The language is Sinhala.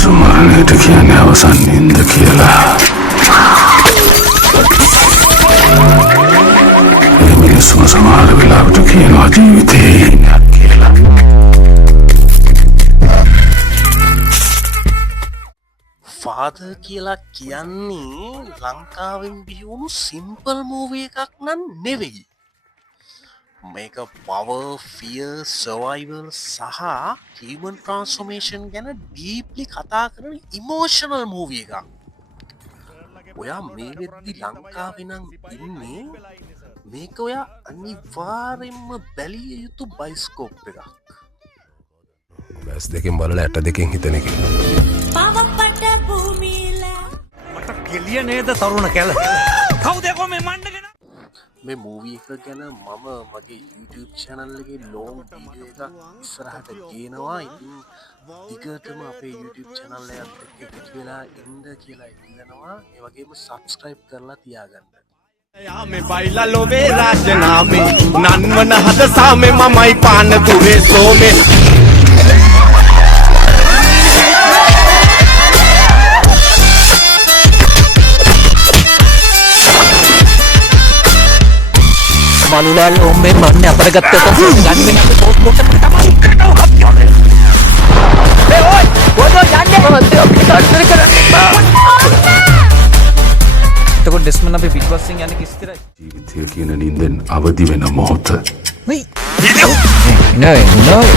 මරණයට කියන්නේ අවසන් නින්ද කියලා. ඒ මිනිස්සුම සමහර වෙලාවට කියනවා ජීවිතේ ඉන්නක් කියලා. ෆාදර් කියලා කියන්නේ ලංකාවෙන් බිහිවුණු සිම්පල් මූවී එකක් නම් නෙවෙයි. මේක පවර්, ෆියර්, සර්වයිවල් සහ හියුමන් ට්‍රාන්ස්ෆෝමේෂන් ගැන ඩීප්ලි කතා කරන ඉමෝෂනල් මූවී එකක්. ඔයා මේ වෙද්දි ලංකාවේ නම් ඉන්නේ, මේක ඔයා අනිවාර්යෙන්ම බැලිය යුතු බයිස්කෝප් එකක්. බැස් දෙකෙන් බලලා ඇට දෙකෙන් හිතන එක. පවපට භූමිලා මට කෙලිය නේද තරුණ කැල. කවුද කො මේ මණ්ඩගෙන? මේ මූවී එක ගැන මම මගේ YouTube channel එකේ ලොං වීඩියෝ එකක් ඉස්සරහට ගේනවා. ඉතින් දිගටම අපේ YouTube channel එකත් එක්ක එකතු වෙලා ඉන්න කියලා ඉල්ලනවා. ඒ වගේම subscribe කරලා තියාගන්න. යාමේ බයිලා ලොවේ රාජනාමේ නන්වන හද සාමේ මමයි පාන දුරේ සෝමේ මනුලාල් ඕම්මේ මන්නේ අපර ගත්තට ගන්නේ අපේ පොත් පොට්ට තමයි ඒ ඔය කොහොමද යන්නේ මහත්තයෝ අපිට කල්පනා කරන්න එපා. එතකොට ඩෙස්මන් අපේ පිටපස්සෙන් යන්නේ කිස්තරයි. ජීවිතය කියන නින්දෙන් අවදි වෙන මොහොත. වෙයි නෑ නෑ